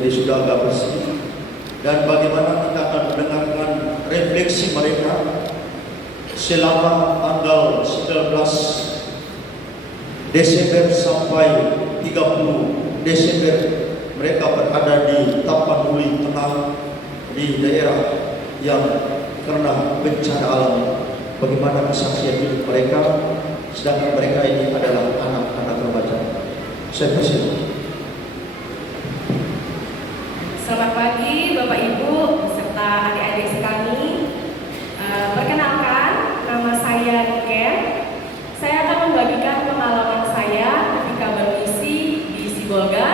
jadi sudah agak bersih. Dan bagaimana kita akan mendengarkan refleksi mereka selama tanggal 19 Desember sampai 30 Desember mereka berada di Tapanuli Tengah, di daerah yang karena bencana alam. Bagaimana kesaksian hidup mereka, sedangkan mereka ini adalah anak-anak remaja. Saya persilakan. Selamat pagi Bapak Ibu beserta adik-adik sekalian. Perkenalkan, nama saya Niken. Saya akan membagikan pengalaman saya ketika bermisi di Sibolga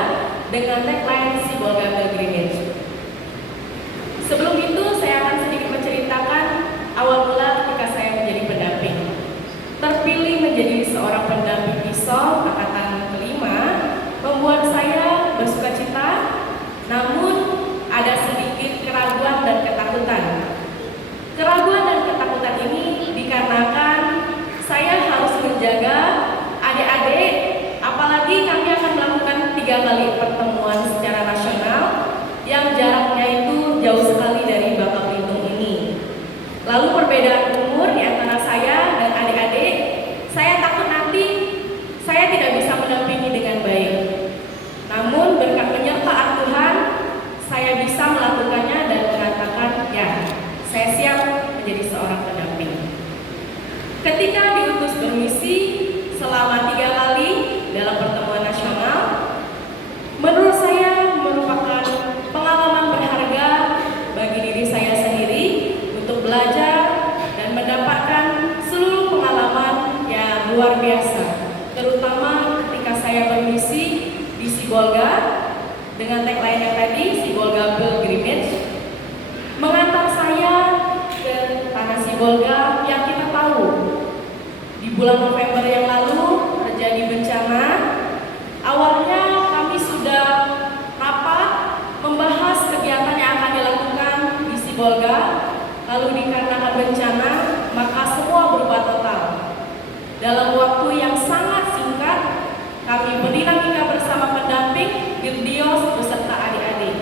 dengan tagline Sibolga Pilgrimage. Sebelum itu saya akan sedikit menceritakan awal mula ketika saya menjadi pendamping. Terpilih menjadi seorang pendamping PISOL angkatan kelima membuat saya bersukacita, namun ada sedikit keraguan dan ketakutan. Keraguan dan ketakutan ini dikarenakan saya harus menjaga adik-adik, apalagi kami akan melakukan 3 kali pertemuan secara nasional yang jaraknya itu jauh sekali dari Bangka Belitung ini. Lalu perbedaan umur di antara saya dan adik-adik, saya takut nanti saya tidak bisa mendampingi dengan baik. Namun berkat penyertaan Tuhan, saya bisa melakukannya dan mengatakan, ya, saya siap menjadi seorang pendamping. Ketika diutus bermisi selama 3 kali dalam pertemuan nasional, menurut saya merupakan pengalaman berharga bagi diri saya sendiri untuk belajar dan mendapatkan seluruh pengalaman yang luar biasa, terutama ketika saya bermisi di Sibolga dengan tagline yang tadi, Sibolga Pilgrimage, mengantar saya ke tanah Sibolga yang kita tahu di bulan November yang lalu terjadi bencana. Awalnya kami sudah rapat membahas kegiatan yang akan dilakukan di Sibolga, lalu dikarenakan bencana maka semua berubah total. Dalam waktu yang sangat singkat kami berdinamika bersama pendamping, Dirdios beserta adik-adik.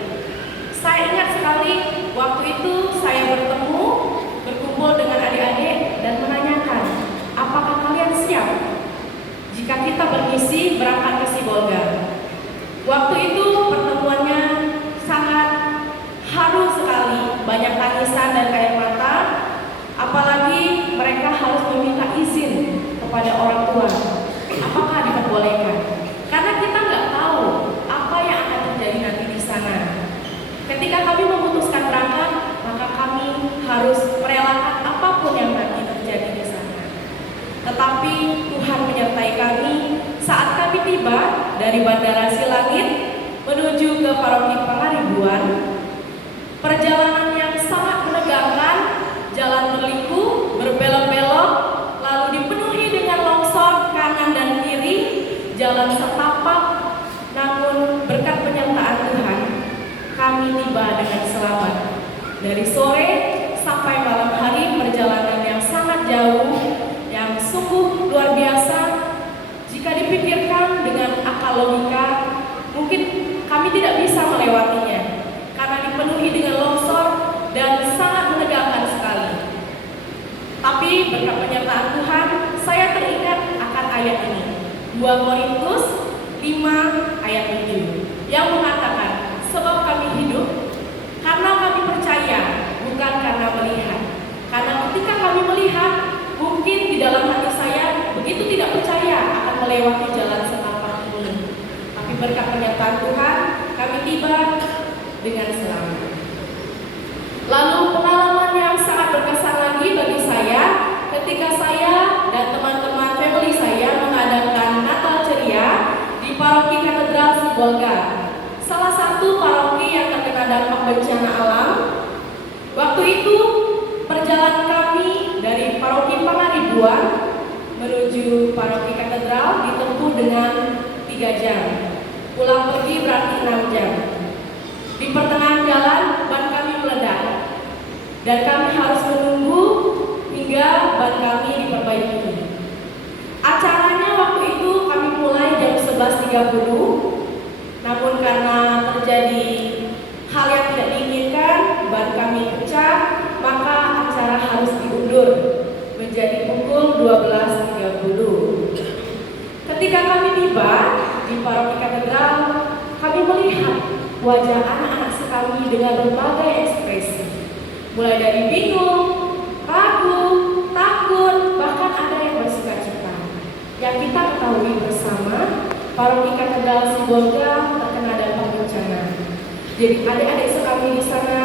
Saya ingat sekali waktu itu saya berkumpul dengan adik-adik dan menanyakan, apakah kalian siap jika kita bermisi berangkat ke Sibolga? Waktu itu pertemuannya sangat haru sekali, banyak tangisan dan air mata, apalagi mereka harus meminta izin kepada orang tua. Apakah diperbolehkan? Karena kita nggak tahu apa yang akan terjadi nanti di sana. Ketika kami memutuskan berangkat, maka kami harus merelakan apapun yang nanti terjadi di sana. Tetapi Tuhan menyertai kami saat kami tiba dari Bandara Silangit menuju ke Paroki Pangaribuan. Perjalanan yang sangat menegangkan, jalan berliku, berbelok-belok, lalu dipenuhi dengan longsor kanan dan kiri, jalan setapak. Namun berkat penyertaan Tuhan, kami tiba dengan selamat. Dari sore sampai malam hari, perjalanan yang sangat jauh, yang sungguh luar biasa. Jika dipikirkan dengan akal logika, mungkin kami tidak bisa melewatinya karena dipenuhi dengan longsor dan sangat menegangkan sekali. Tapi berkat penyertaan Tuhan, saya teringat akan ayat ini, 2 Korintus 5 ayat 7, yang mengatakan, sebab kami hidup karena kami percaya, bukan karena melihat. Karena ketika kami melihat, mungkin di dalam hati saya begitu tidak percaya akan melewati jalan setapak ini. Tapi berkat penyertaan Tuhan, kami tiba dengan selamat. Lalu pengalaman yang sangat berkesan lagi bagi saya ketika saya dan teman-teman family saya mengadakan Natal ceria di Paroki Katedral Sibolga, salah satu paroki yang terkena dampak bencana alam. Waktu itu perjalanan kami dari Paroki Pangaribuan menuju Paroki Katedral ditempuh dengan 3 jam. Pulang pergi berarti 6 jam. Di pertengahan jalan ban kami meledak dan kami harus menunggu hingga ban kami diperbaiki. Acaranya waktu itu kami mulai jam 11.30, namun karena terjadi Paroki Katedral, kami melihat wajah anak-anak kami dengan berbagai ekspresi, mulai dari bingung, ragu, takut, bahkan ada yang bersukacita. Yang kita ketahui bersama, Paroki Katedral Sibolga terkena dampak bencana. Jadi adik-adik kami di sana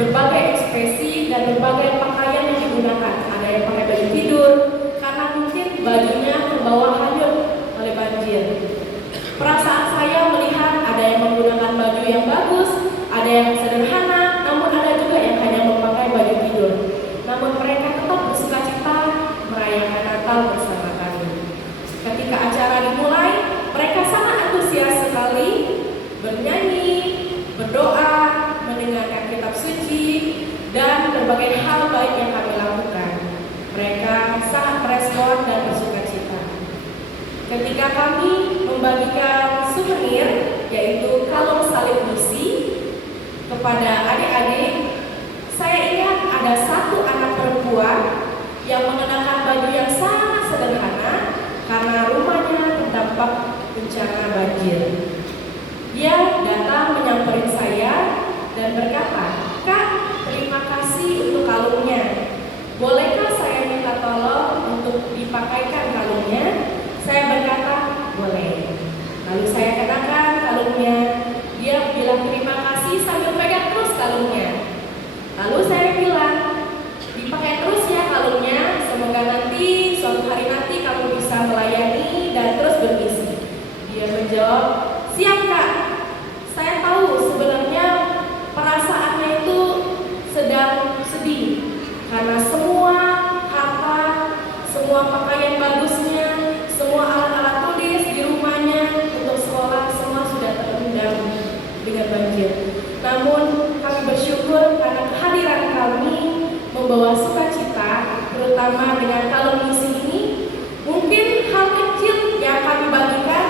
berbagai ekspresi dan berbagai pakaian yang digunakan. Ada yang pakai baju tidur karena mungkin bajunya terbawa hanyut oleh banjir. Perasaan saya melihat ada yang menggunakan baju yang bagus, ada yang sederhana, namun ada juga yang hanya memakai baju tidur. Namun mereka tetap bersukacita merayakan Natal bersama kami. Ketika acara dimulai, mereka sangat antusias sekali bernyanyi, berdoa, mendengarkan kitab suci, dan berbagai hal baik yang kami lakukan. Mereka sangat merespon dan bersukacita. Ketika kami membagikan souvenir, yaitu kalung salib misi, kepada adik-adik, saya ingat ada satu anak perempuan yang mengenakan baju yang sangat sederhana karena rumahnya terdampak bencana banjir. Dia datang menyamperin saya dan berkata, "Kak, terima kasih untuk kalungnya. Bolehkah saya minta tolong untuk dipakaikan kalungnya?" Saya berkata, "Boleh." Lalu saya kenakan kalungnya. Dia bilang terima kasih sambil pegang terus kalungnya. Lalu saya bilang, "Dipakai terus ya kalungnya. Semoga nanti suatu hari nanti kamu bisa melayani dan terus bermisi." Dia menjawab, "Siap, Kak." Saya tahu sebenarnya perasaannya itu sedang sedih karena semua harta, semua pakaian bagusnya, semua alat-alat tulis di rumahnya untuk sekolah semua sudah terendam dengan banjir. Namun kami bersyukur karena kehadiran kami membawa sukacita, terutama dengan kalung misi ini. Mungkin hal kecil yang kami bagikan,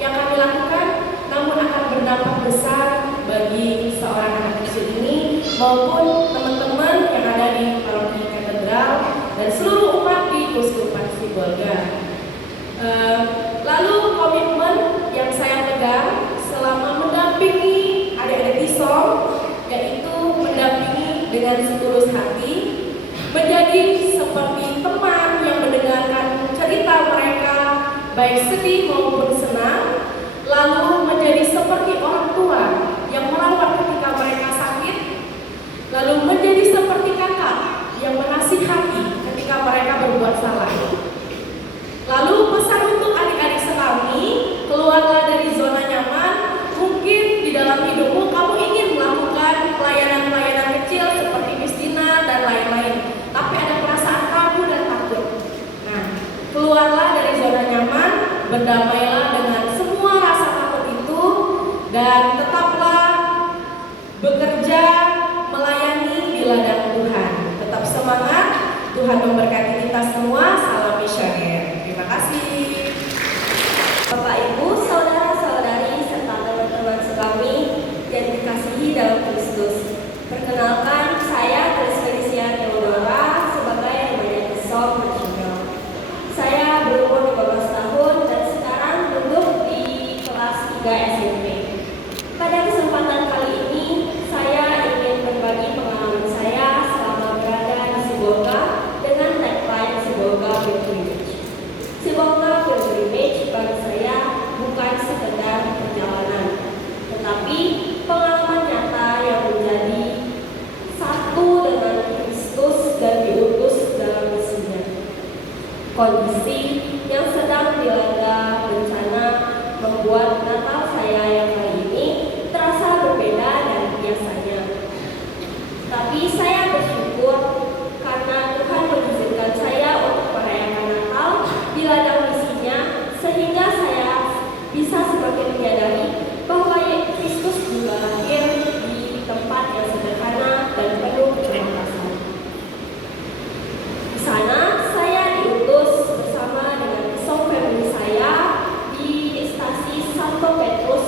yang kami lakukan, namun akan berdampak besar bagi seorang anak kecil ini maupun teman-teman yang ada di Paroki Katedral dan seluruh umat di Keuskupan Sibolga. Lalu komitmen yang saya pegang selama mendampingi adik-adik Tisong, yaitu mendampingi dengan setulus hati, menjadi seperti teman yang mendengarkan cerita mereka baik sedih maupun senang, lalu menjadi seperti orang tua yang merawat ketika mereka sakit, lalu menjadi seperti kakak yang menasihati ketika mereka berbuat salah. Lalu pesan untuk adik-adik sekami, keluarlah dari zona nyaman. Mungkin di dalam hidupmu kamu ingin melakukan pelayanan-pelayanan kecil seperti mistina dan lain-lain, tapi ada perasaan ragu dan takut. Nah, keluarlah dari zona nyaman, berdamailah dengan semua rasa takut itu, dan tetaplah bekerja melayani di ladang Tuhan. Tetap semangat, Tuhan memberkati kita semua. Salam missioner. Terima kasih. Bapak Ibu, saudara-saudari serta teman-teman sekami yang dikasihi dalam Kristus. Perkenalkan, saya Trisfelicia Theodora sebagai remaja Tisong Nasional. Saya berumur 15 tahun dan sekarang duduk di kelas 3 SMP. Pada kesempatan kali ini, saya ingin berbagi pengalaman saya selama berada di Sibolga dengan tagline Sibolga Pilgrimage. Sibolga Pilgrimage bagi saya bukan sekedar perjalanan, tetapi pengalaman nyata yang menjadi satu dengan Kristus dan diutus dalam misinya. Kondisi yang sedang dilanda bencana membuat Natal saya yang kali ini terasa berbeda dari biasanya. Tapi saya bersyukur karena Tuhan mengizinkan saya untuk merayakan Natal di ladang misinya, sehingga saya bisa semakin menyadari bahwa Kristus juga lahir di tempat yang sederhana dan penuh keterbatas. Di sana saya diutus bersama dengan Tisong family saya di stasi Santo Petrus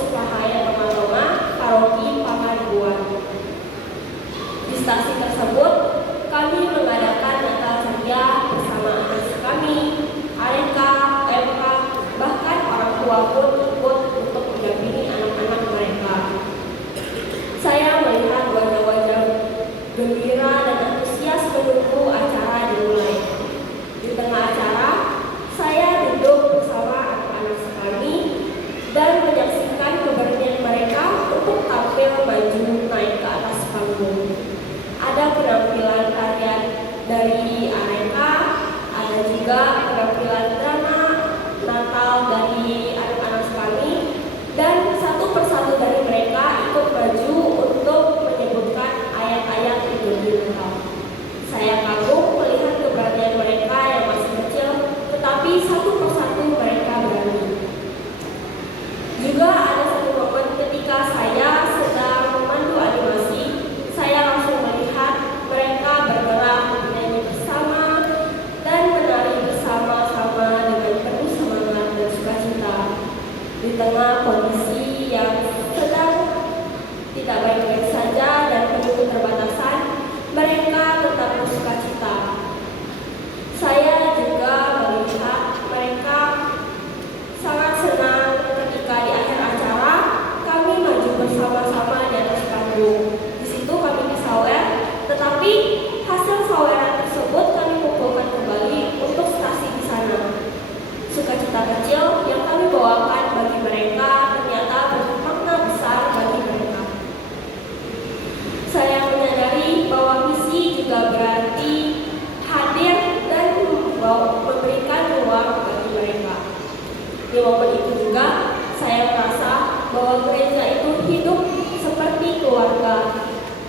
gereja itu hidup seperti keluarga.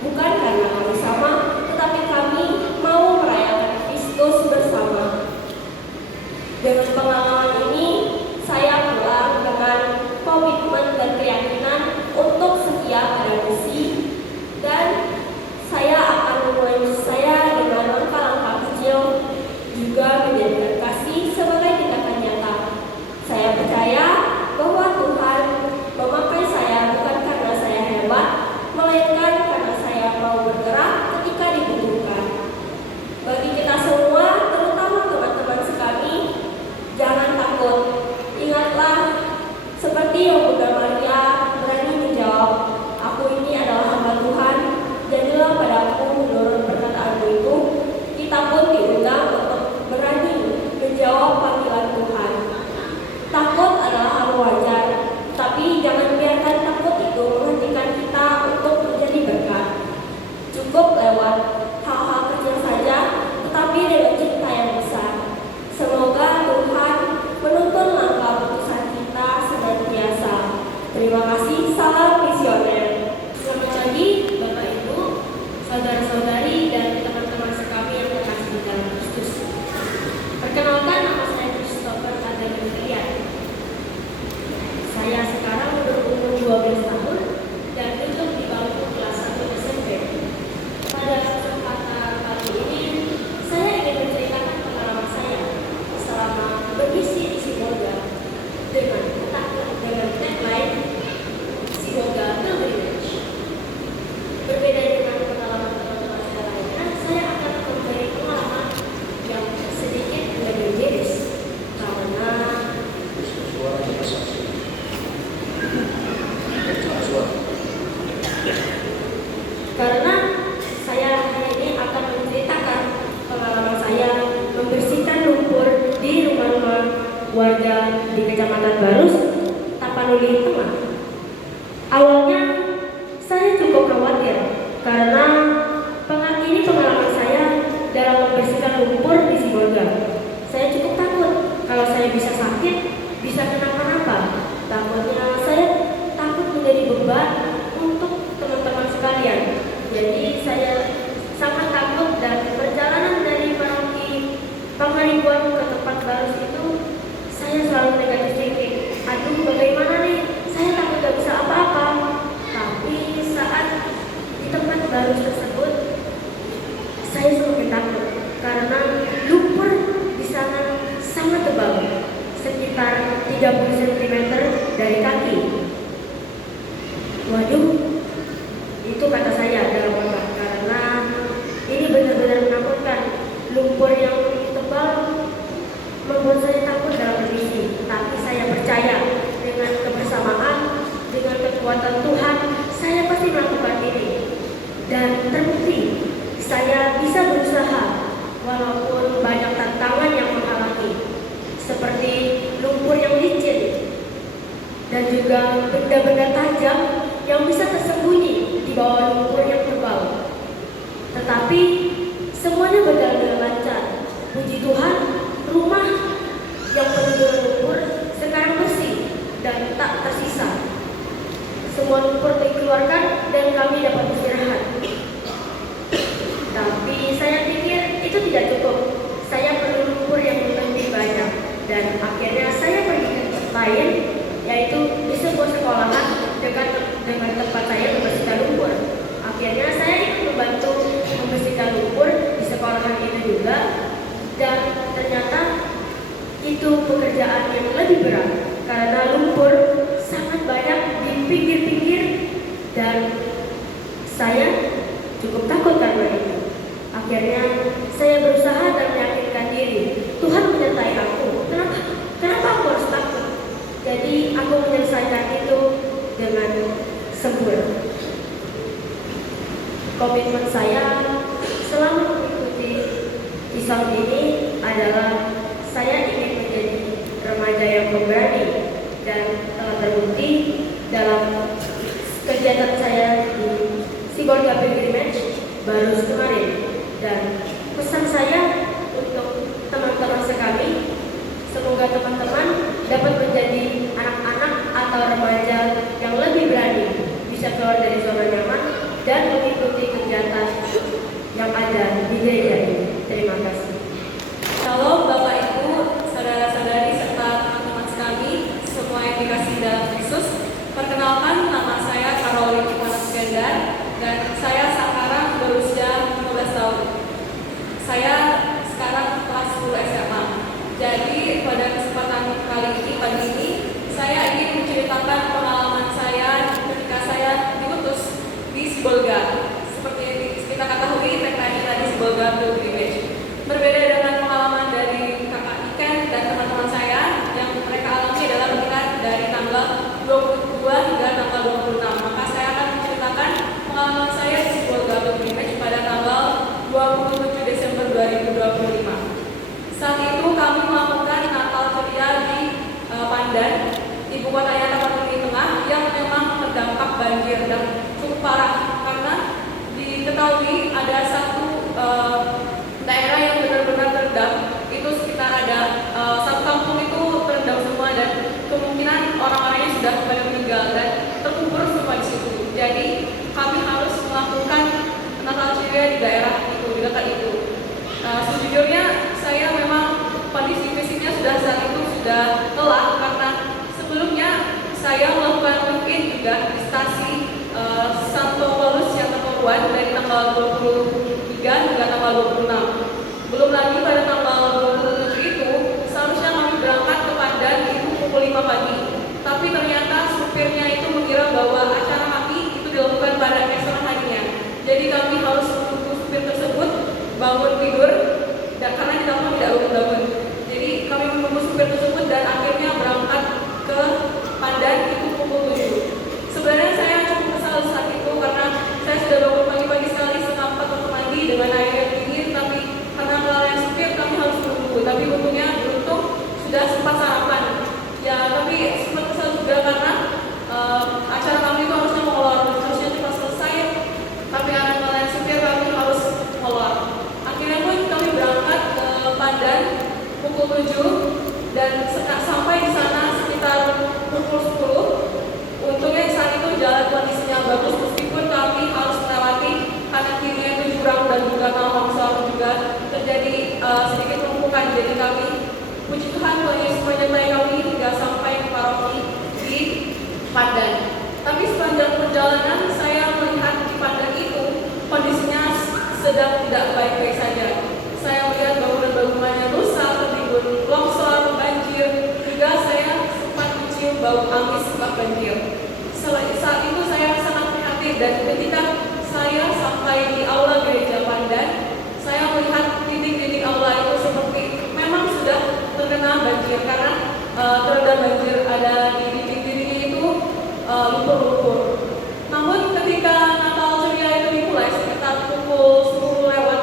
Bukan karena kami sama, tetapi kami mau merayakan Kristus bersama. Dengan pengalaman ini, saya pulang dengan komitmen dan keyakinan untuk setia pada misi, dan saya akan memulai saya dengan langkah-langkah kecil, juga menjadikan kasih sebagai tindakan nyata. Saya percaya bahwa Tuhan memakai saya bukan karena saya hebat, melainkan karena saya mau bergerak ketika dibutuhkan. Bagi kita semua, terutama teman-teman sekali, jangan takut. Ingatlah, seperti yang Bunda Maria berani menjawab, "Aku ini adalah hamba Tuhan, jadilah padaku menurut perkataanmu itu." Kita pun diundang untuk berani menjawab panggilan Tuhan. Takut adalah hal wajar, tapi jangan biarkan takut itu menghentikan kita untuk menjadi berkat. Cukup lewat hal-hal kecil saja, tetapi dengan cinta yang besar. Semoga Tuhan menuntun langkah putusan kita senantiasa. Terima kasih, salam misioner. Selamat pagi Bapak Ibu, saudara-saudari dan teman-teman sekami yang terkasih di dalam Kristus. Perkenalkan, nama saya Christopher Adrian Filian. Saya sekarang berumur 12 tahun dan duduk di bangku kelas 1 SMP. Pada kesempatan kali ini, saya ingin menceritakan pengalaman saya selama bermisi di Sibolga dengan tagline Sibolga Pilgrimage. Berbeda dengan pengalaman teman-teman saya lainnya, saya akan memberi pengalaman yang sedikit lebih miris karena saya hari ini akan menceritakan pengalaman saya membersihkan lumpur di rumah-rumah warga di Kecamatan Barus, Tapanuli Tengah. Awalnya saya cukup khawatir karena ini pengalaman saya dalam membersihkan lumpur di Sibolga. Saya cukup takut kalau saya bisa sakit, bisa kenapa-napa. Takutnya saya takut menjadi beban untuk teman-teman sekalian. Jadi saya sangat takut, dan perjalanan dari paroki Pangaribuan ke tempat Barus itu saya selalu negatif thinking. Aduh, bagaimana nih? Saya takut gak bisa apa-apa. Tapi saat di tempat Barus tersebut, saya semakin takut karena lumpur di sana sangat tebal, sekitar 30 cm dari kaki. Waduh, itu kata saya dalam otak, karena ini benar-benar menakutkan. Lumpur yang tebal membuat saya takut dalam bermisi. Tapi saya percaya dengan kebersamaan, dengan kekuatan Tuhan, saya pasti melakukan ini. Dan terbukti, saya bisa berusaha walaupun banyak tantangan yang menghalangi, seperti lumpur yang licin dan juga benda-benda tajam yang bisa tersembunyi di bawah lumpur yang tebal. Tetapi semuanya berjalan dengan lancar. Puji Tuhan, rumah yang penuh dengan lumpur sekarang bersih dan tak tersisa. Semua lumpur dikeluarkan dan kami dapat istirahat. Tapi saya pikir itu tidak cukup. Saya perlu lumpur yang lebih banyak. Dan akhirnya saya pergi ke tempat lain, yaitu di sebuah sekolahan dekat dengan tempat saya membersihkan lumpur. Akhirnya saya ikut membantu membersihkan lumpur di sekolahan itu juga, dan ternyata itu pekerjaan yang lebih berat karena lumpur sangat banyak di pinggir-pinggir, dan saya cukup takut karena itu. Akhirnya saya berusaha dan meyakinkan diri, Tuhan menyertai aku. Kenapa aku harus takut? Jadi aku menyelesaikan itu dengan sempurna. Komitmen saya selama mengikuti kisah ini adalah saya ingin menjadi remaja yang pemberani, dan telah terbukti dalam kegiatan saya di Sibolga Pilgrimage baru kemarin. Dan pesan saya untuk teman-teman sekali, semoga teman-teman dapat menjadi anak-anak atau remaja yang lebih berani pemberitahuan dari tanggal 23 hingga tanggal 26. Belum lagi pada tanggal 27 itu seharusnya kami berangkat ke Pandan itu pukul 5 pagi. Tapi ternyata supirnya itu mengira bahwa acara kami itu dilakukan pada keesokan harinya. Jadi kami harus menunggu supir tersebut bangun tidur dan karena di dalam tidak bangun. Jadi kami menunggu supir tersebut dan akhirnya berangkat ke Pandan itu pukul 7. Sebenarnya saya cukup kesal saat itu karena saya sudah bangun pagi-pagi sekali setengah 4 untuk mandi dengan air yang dingin, tapi karena kelalaian supir kami harus menunggu. Tapi untungnya beruntung sudah sempat sarapan. Ya, tapi sempat kesal juga karena acara kami itu harusnya cepat selesai, tapi karena kelalaian supir kami harus molor. Akhirnya pun kami berangkat ke Pandan pukul 7 dan sampai di sana sekitar pukul 10. Untungnya saat itu jalan kondisinya bagus meskipun kami harus melewati kanan kirinya itu jurang dan juga tanah longsor juga terjadi sedikit penumpukan. Jadi kami puji Tuhan menyertai kami hingga sampai ke paroki di Pandan. Tapi sepanjang perjalanan saya melihat di Pandan itu kondisinya sedang tidak baik-baik saja. Saya melihat bangunan-bangunannya rusak, tertimbun longsor, banjir, juga saya sempat mencium bau amis sebab banjir. Saat itu saya sangat prihatin dan ketika saya sampai di aula gereja Pandan, saya melihat dinding-dinding aula itu seperti memang sudah terkena banjir karena terendam banjir, ada di dinding-dindingnya itu lumpur-lumpur. Namun ketika Natal ceria itu dimulai sekitar pukul 10 lewat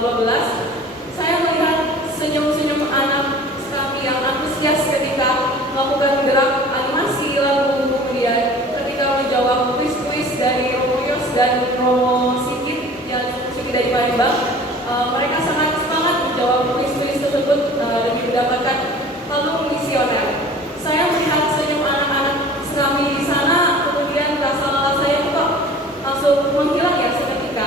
12, saya melihat senyum-senyum anak kami yang antusias ketika melakukan gerak animasi, lalu kemudian ketika menjawab kuis-kuis dari Romo Yos dan Romo Sigit yang Sigit dari Palembang. Mereka sangat semangat menjawab kuis-kuis tersebut demi mendapatkan kalung misioner. Saya melihat senyum anak-anak kami di sana, kemudian rasa lelah saya kok langsung menghilang ya seketika.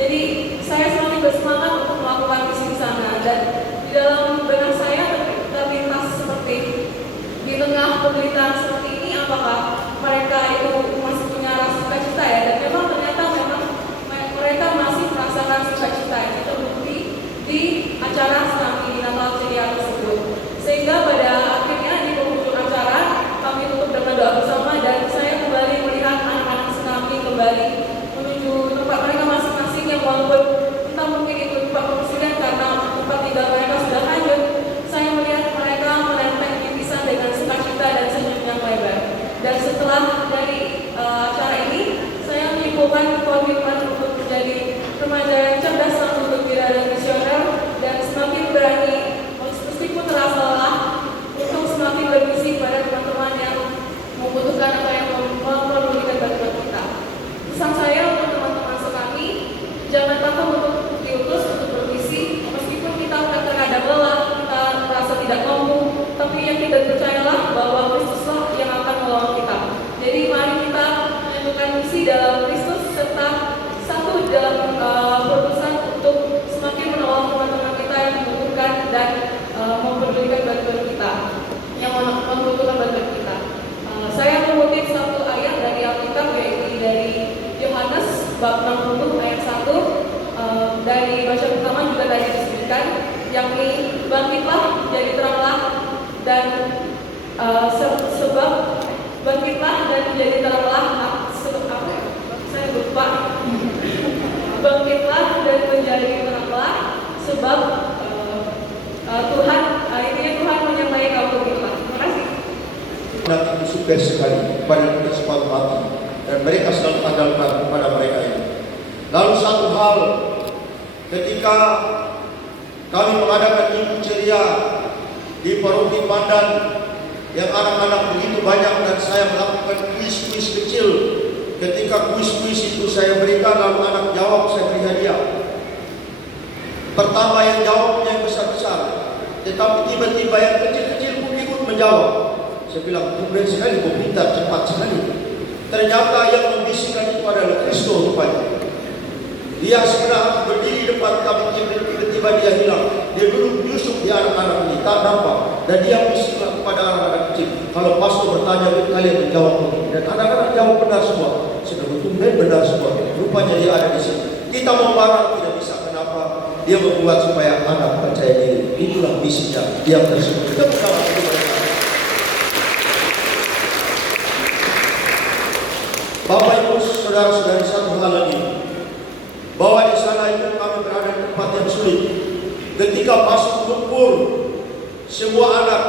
Jadi saya semakin bersemangat untuk melakukan misi di sana dan di dalam benak saya terlintas seperti di tengah penderitaan seperti ini apakah mereka itu masih punya rasa sukacita ya, dan memang ternyata mereka masih merasakan sukacita yang terbukti di acara kami di Natal ceria tersebut. Sehingga pada akhirnya di penghujung acara kami tutup dengan doa bersama dan saya kembali melihat anak-anak kami kembali menuju tempat mereka masing-masing yang walaupun entah mungkin itu tempat pengungsian karena tempat tinggal mereka sudah hancur. Saya melihat mereka menenteng bingkisan dengan sukacita dan senyum yang lebar. Dan setelah dari acara ini, saya menyimpulkan komitmen untuk menjadi remaja yang cerdas untuk bergira dan visioner dan semakin berani meskipun terasa lelah untuk semakin bermisi pada teman-teman yang membutuhkan atau yang memerlukan bantuan kita. Pesan saya untuk teman-teman sekami, jangan takut untuk diutus untuk bermisi meskipun kita terkadang lelah, kita merasa tidak mampu, tapi yakin dan percayalah bahwa Kristuslah yang akan menolong kita. Jadi mari kita menentukan misi dalam Kristus serta satu dalam berurusan untuk semakin menolong teman-teman kita yang membutuhkan dan memperdulikan bantuan kita, yang membutuhkan bantuan kita. Saya mengutip satu ayat dari Alkitab yaitu dari Yohanes bab 60 ayat 1 dari baca pertama juga tadi disebutkan, yakni bangkitlah jadi teranglah dan sebab bangkitlah dan menjadi teranglah saya lupa bangkitlah dan menjadi teranglah sebab Tuhan Tuhan menyertai kaum bangkitlah. Terima kasih. Nanti itu super sekali pada kita sepatu hati dan mereka selalu andalkan kepada mereka ini. Lalu satu hal, ketika kami mengadakan minggu ceria di paroki Pandan yang anak-anak begitu banyak dan saya melakukan kuis-kuis kecil. Ketika kuis-kuis itu saya berikan lalu anak jawab, saya beri hadiah. Pertama yang jawabnya yang besar-besar, tetapi tiba-tiba yang kecil-kecil pun ikut menjawab. Saya bilang, tumben sekali, kau pintar, cepat sekali. Ternyata yang membisikkan itu adalah Kristus rupanya. Dia sebenarnya berdiri depan kami, tiba-tiba dia hilang. Dia dulu menyusup di anak-anak ini, tak nampak. Dan dia bisikkan kepada anak-anak kecil. Kalau pastor bertanya, kalian menjawab begini. Dan anak-anak jawab benar semua. Sudah tumben benar semua. Rupanya dia ada di sini. Kita mau marah tidak bisa. Kenapa? Dia membuat supaya anak percaya diri. Itulah misinya yang tersebut. Kita bersama mereka. Bapak Ibu saudara-saudari, satu hal lagi, bahwa di sana itu kami berada di tempat yang sulit. Ketika masuk lumpur, semua anak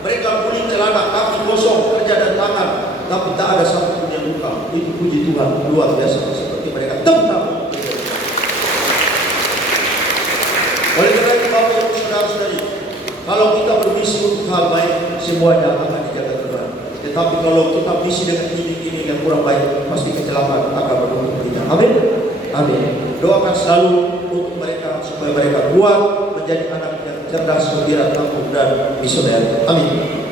mereka kulit celana, kaki kosong, kerja dan tangan, tapi tak ada satu pun yang luka. Itu puji Tuhan luar biasa seperti mereka tentang. Oleh karena itu Bapak Ibu saudara-saudari, kalau kita bermisi untuk hal baik, semuanya akan dijaga Tuhan. Tetapi kalau kita misi dengan ini yang kurang baik, pasti kecelakaan akan menuntut kita. Amin. Amin. Doakan selalu untuk mereka supaya mereka kuat menjadi anak yang cerdas, gembira, tangguh dan misioner. Amin.